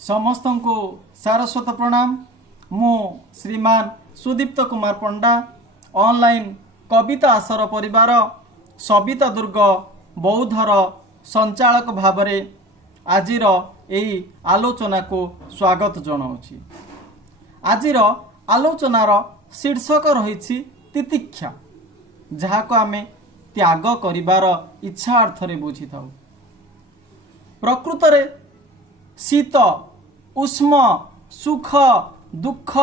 समस्त को सारस्वत प्रणाम। मु श्रीमान सुदीप्त कुमार पंडा ऑनलाइन कविता आसर परिवार सविता दुर्ग बौद्धर संचालक भावरे आजिर एही आलोचना को स्वागत जनाऊँगी। आजिर आलोचनार शीर्षक रही तितिक्षा, जहाँ को आमे त्याग करिवार इच्छा अर्थरे बुझी थाउ। प्रकृत रे शीत उष्म सुख दुख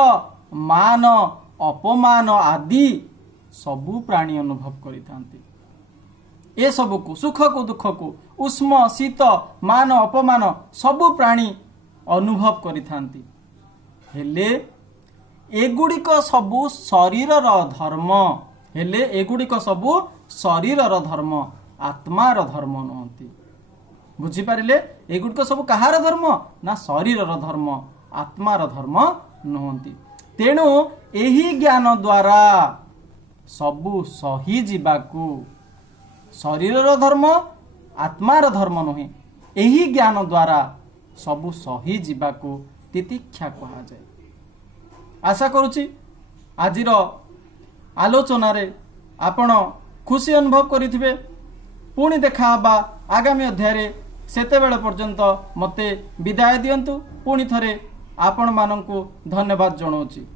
मान अपमान आदि सबु प्राणी अनुभव करिथांती। ए सबु को सुख को दुख को उष्म शीत मान अपमान सबु प्राणी अनुभव करिथांती। हेले एगुड़िक सबु शरीरर धर्म, हेले एगुड़िक सबु शरीरर धर्म, आत्मार धर्म नहंती। बुझिपारे एगुड़िक सब कहार धर्म ना शरीरर धर्म, आत्मार धर्म नहंती। तेणु एही ज्ञान द्वारा सबु सही जीवाकू शरीरर धर्म आत्मार धर्म नुहे, एही ज्ञान द्वारा सबु सही जीवाकू तितिक्षा कहा जाए। आशा करुछि आजिर आलोचना रे आपण खुशी अनुभव करिथिबे। पुणी देखा हबा आगामी अध्याय रे। सेतेबेले पर्यंत मते विदाय दियंतु। पुणी थरे आपण माननकु धन्यवाद जणाउछि।